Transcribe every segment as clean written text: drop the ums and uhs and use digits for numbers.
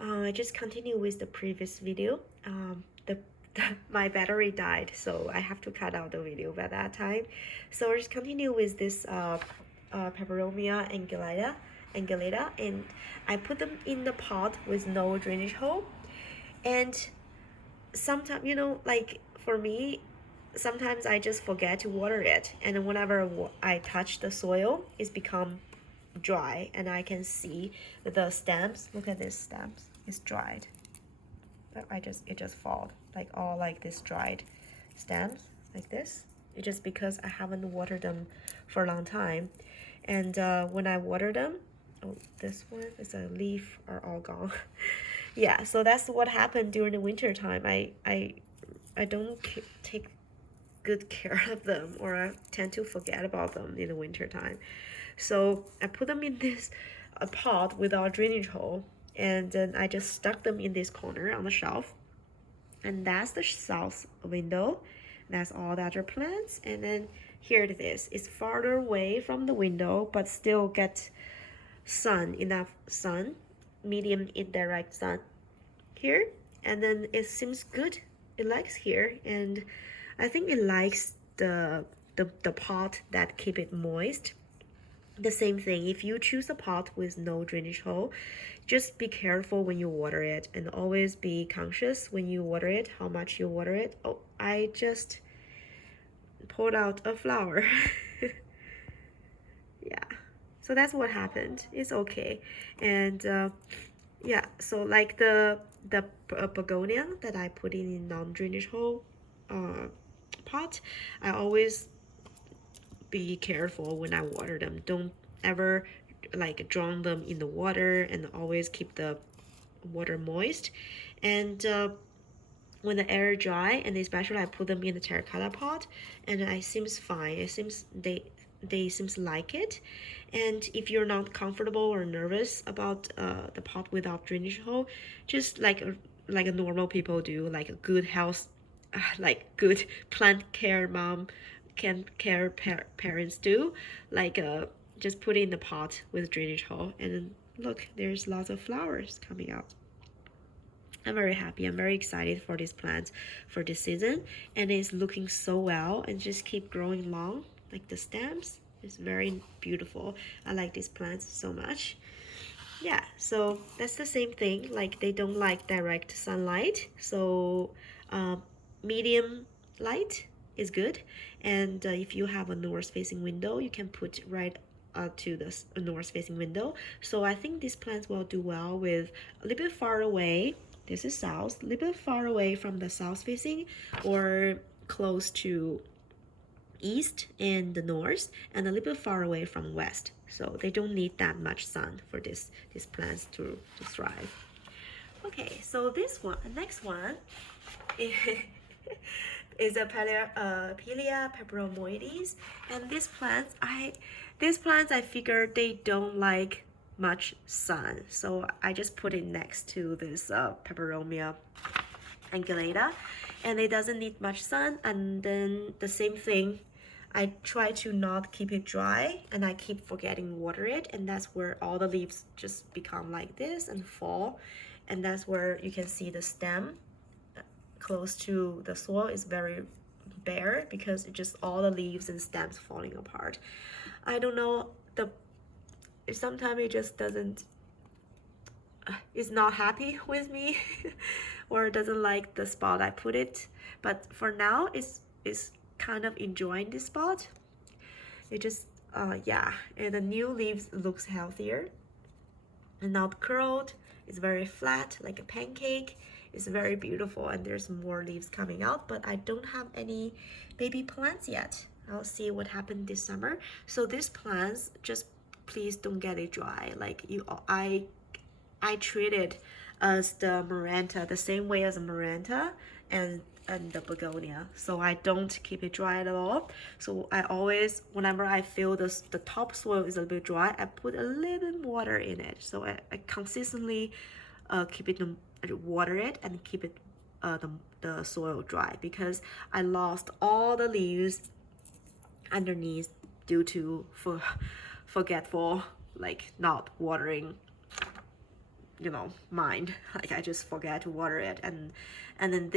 I just continue with the previous video. My battery died, so I have to cut out the video by that time. So I just continue with this Peperomia angulata, and I put them in the pot with no drainage hole. And sometimes, like for me, sometimes I just forget to water it, and whenever I touch the soil, it's become dry, and I can see the stems. Look at these stems, it's dried. But it just fall like all like this dried stems like this. It's just because I haven't watered them for a long time. And when I water them, oh, this one is a leaf are all gone. Yeah, so that's what happened during the winter time. I don't take good care of them, or I tend to forget about them in the winter time. So I put them in this pot without drainage hole, and then I just stuck them in this corner on the shelf. And that's the south window. That's all the other plants. And then here it is. It's farther away from the window, but still get sun, enough sun, medium indirect sun here. And then it seems good. It likes here, and I think it likes the pot that keep it moist. The same thing, if you choose a pot with no drainage hole, just be careful when you water it, and always be conscious when you water it, how much you water it. Oh, I just pulled out a flower. Yeah, so that's what happened. It's okay. And yeah, so like the begonia that I put in non-drainage hole pot, I always be careful when I water them. Don't ever like drown them in the water, and always keep the water moist. And when the air dry, and especially I put them in the terracotta pot, and it seems fine. It seems they seems like it. And if you're not comfortable or nervous about the pot without drainage hole, just like a normal people do, like a good health, like good plant care mom can care parents do, like just put it in the pot with drainage hole, and look, there's lots of flowers coming out. I'm very happy. I'm very excited for this plant for this season, and it's looking so well and just keep growing long. Like the stems, it's very beautiful. I like these plants so much. Yeah, so that's the same thing. Like they don't like direct sunlight, so medium light is good. And if you have a north facing window, you can put right to the north facing window. So I think these plants will do well with a little bit far away. This is south, a little bit far away from the south facing, or close to east and the north, and a little bit far away from west. So they don't need that much sun for these plants to thrive. Okay, so this one, next one is a Pilea peperomoides, and these plants I figured they don't like much sun, so I just put it next to this Peperomia angulata, and it doesn't need much sun. And then the same thing, I try to not keep it dry, and I keep forgetting water it, and that's where all the leaves just become like this and fall. And that's where you can see the stem close to the soil is very bare, because it just all the leaves and stems falling apart. I don't know, sometimes it just doesn't is not happy with me or doesn't like the spot I put it. But for now, it's kind of enjoying this spot. It just yeah, and the new leaves looks healthier and not curled. It's very flat like a pancake. It's very beautiful, and there's more leaves coming out, but I don't have any baby plants yet. I'll see what happened this summer. So these plants, just please don't get it dry. Like I treat it as the Maranta, the same way as a Maranta and the begonia. So I don't keep it dry at all. So I always, whenever I feel the topsoil is a little bit dry, I put a little bit water in it. So I consistently keep it water it and keep it the soil dry, because I lost all the leaves underneath due to forgetful, like not watering mind. Like I just forget to water it, and then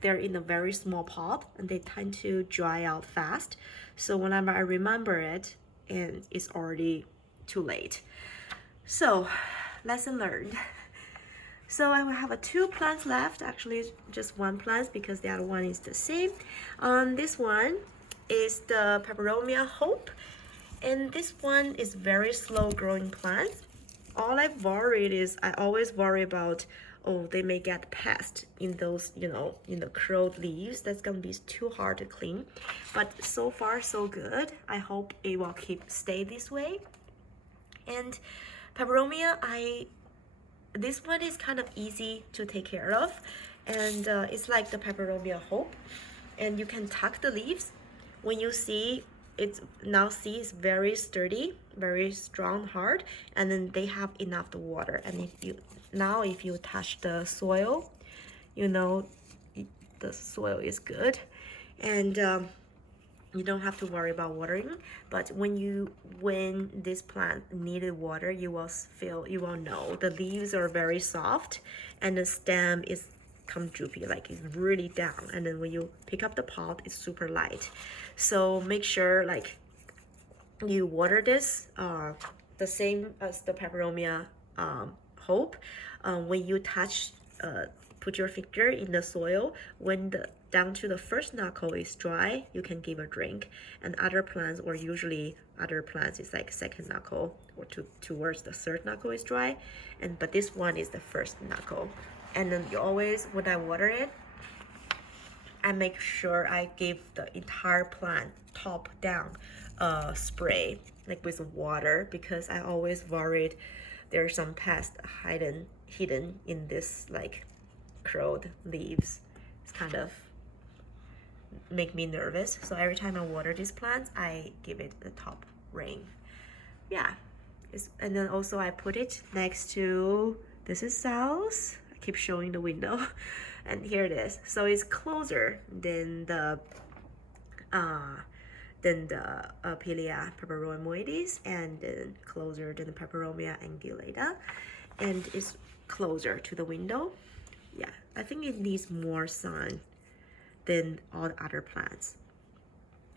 they're in a very small pot and they tend to dry out fast. So whenever I remember it, and it's already too late. So lesson learned. So I will have two plants left, actually just one plant because the other one is the same. This one is the Peperomia Hope, and this one is very slow growing plant. All I worried is I always worry about, oh, they may get pest in those, in the curled leaves. That's gonna be too hard to clean. But so far so good. I hope it will stay this way. And Peperomia, this one is kind of easy to take care of, and it's like the Peperomia Hope, and you can tuck the leaves. When you see it's very sturdy, very strong, hard, and then they have enough water. And if you touch the soil, the soil is good, and you don't have to worry about watering. But when this plant needed water, you will know the leaves are very soft and the stem is come droopy, like it's really down. And then when you pick up the pot, it's super light. So make sure like you water this the same as the Peperomia Hope. When you put your finger in the soil, when down to the first knuckle is dry, you can give a drink. And other plants is like second knuckle or towards the third knuckle is dry, but this one is the first knuckle. And then you always, when I water it, I make sure I give the entire plant top down spray like with water, because I always worried there's some pest hidden in this like curled leaves. It's kind of make me nervous. So every time I water these plants, I give it the top ring. Yeah, and then also I put it next to, this is south. I keep showing the window, and here it is. So it's closer than the Pilea peperomoides, and then closer than the Peperomia angulata, and it's closer to the window. Yeah, I think it needs more sun than all the other plants.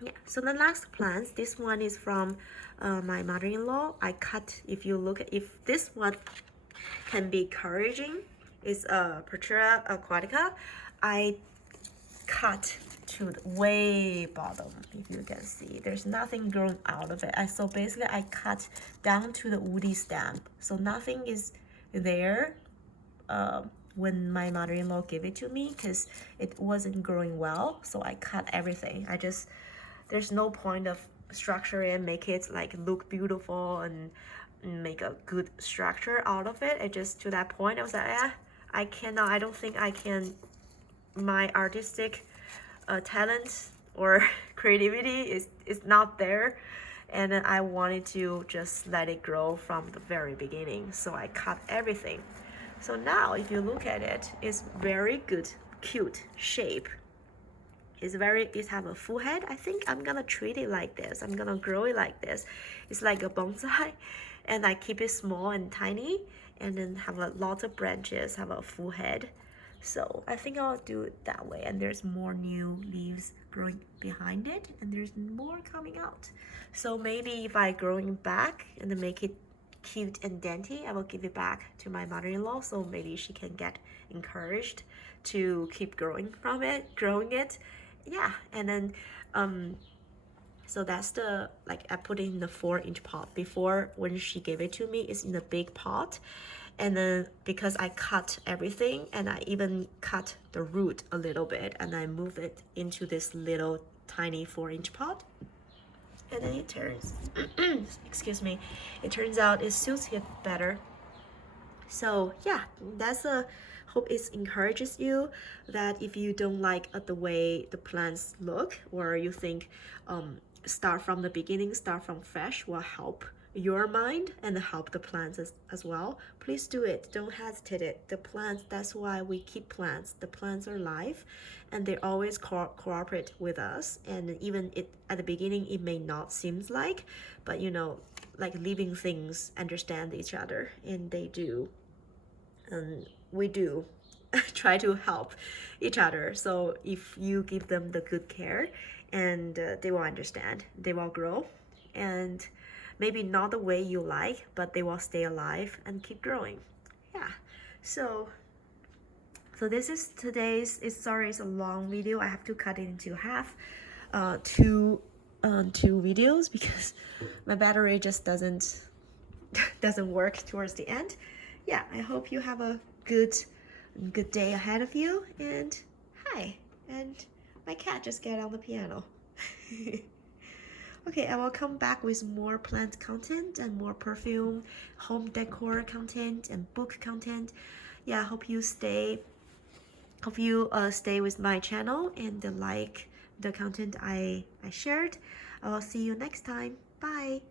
Yeah, so the last plants, this one is from my mother-in-law. I cut, if this one can be encouraging, is Portula aquatica. I cut to the way bottom. If you can see, there's nothing growing out of it. So basically I cut down to the woody stem, so nothing is there when my mother-in-law gave it to me, because it wasn't growing well. So I cut everything. There's no point of structure and make it like look beautiful and make a good structure out of it. It just, to that point, I was like, I cannot, I don't think I can, my artistic talent or creativity is not there, and then I wanted to just let it grow from the very beginning. So I cut everything. So now if you look at it, it's very good, cute shape. It have a full head. I think I'm gonna treat it like this. I'm gonna grow it like this. It's like a bonsai, and I keep it small and tiny, and then have a lot of branches, have a full head. So I think I'll do it that way. And there's more new leaves growing behind it, and there's more coming out. So maybe if I growing back and then make it cute and dainty, I will give it back to my mother-in-law, so maybe she can get encouraged to keep growing it. Yeah, and then so that's the, like, I put it in the 4-inch pot. Before, when she gave it to me, it's in a big pot, and then because I cut everything, and I even cut the root a little bit, and I move it into this little tiny 4-inch pot, and then it turns excuse me, it turns out it suits it better. So yeah, that's hope it encourages you that if you don't like the way the plants look, or you think start from the beginning, start from fresh will help your mind and help the plants as well, please do it. Don't hesitate. The plants, that's why we keep plants. The plants are live, and they always cooperate with us. And even at the beginning it may not seem like, but like living things understand each other, and they do. and we do try to help each other. So if you give them the good care, and they will understand, they will grow, and maybe not the way you like, but they will stay alive and keep growing. Yeah. So this is today's. Sorry, it's a long video. I have to cut it into half, two videos because my battery just doesn't work towards the end. Yeah, I hope you have a good day ahead of you. And hi, and my cat just got on the piano. Okay, I will come back with more plant content and more perfume, home decor content, and book content. Yeah, I hope you stay with my channel and like the content I shared. I will see you next time. Bye.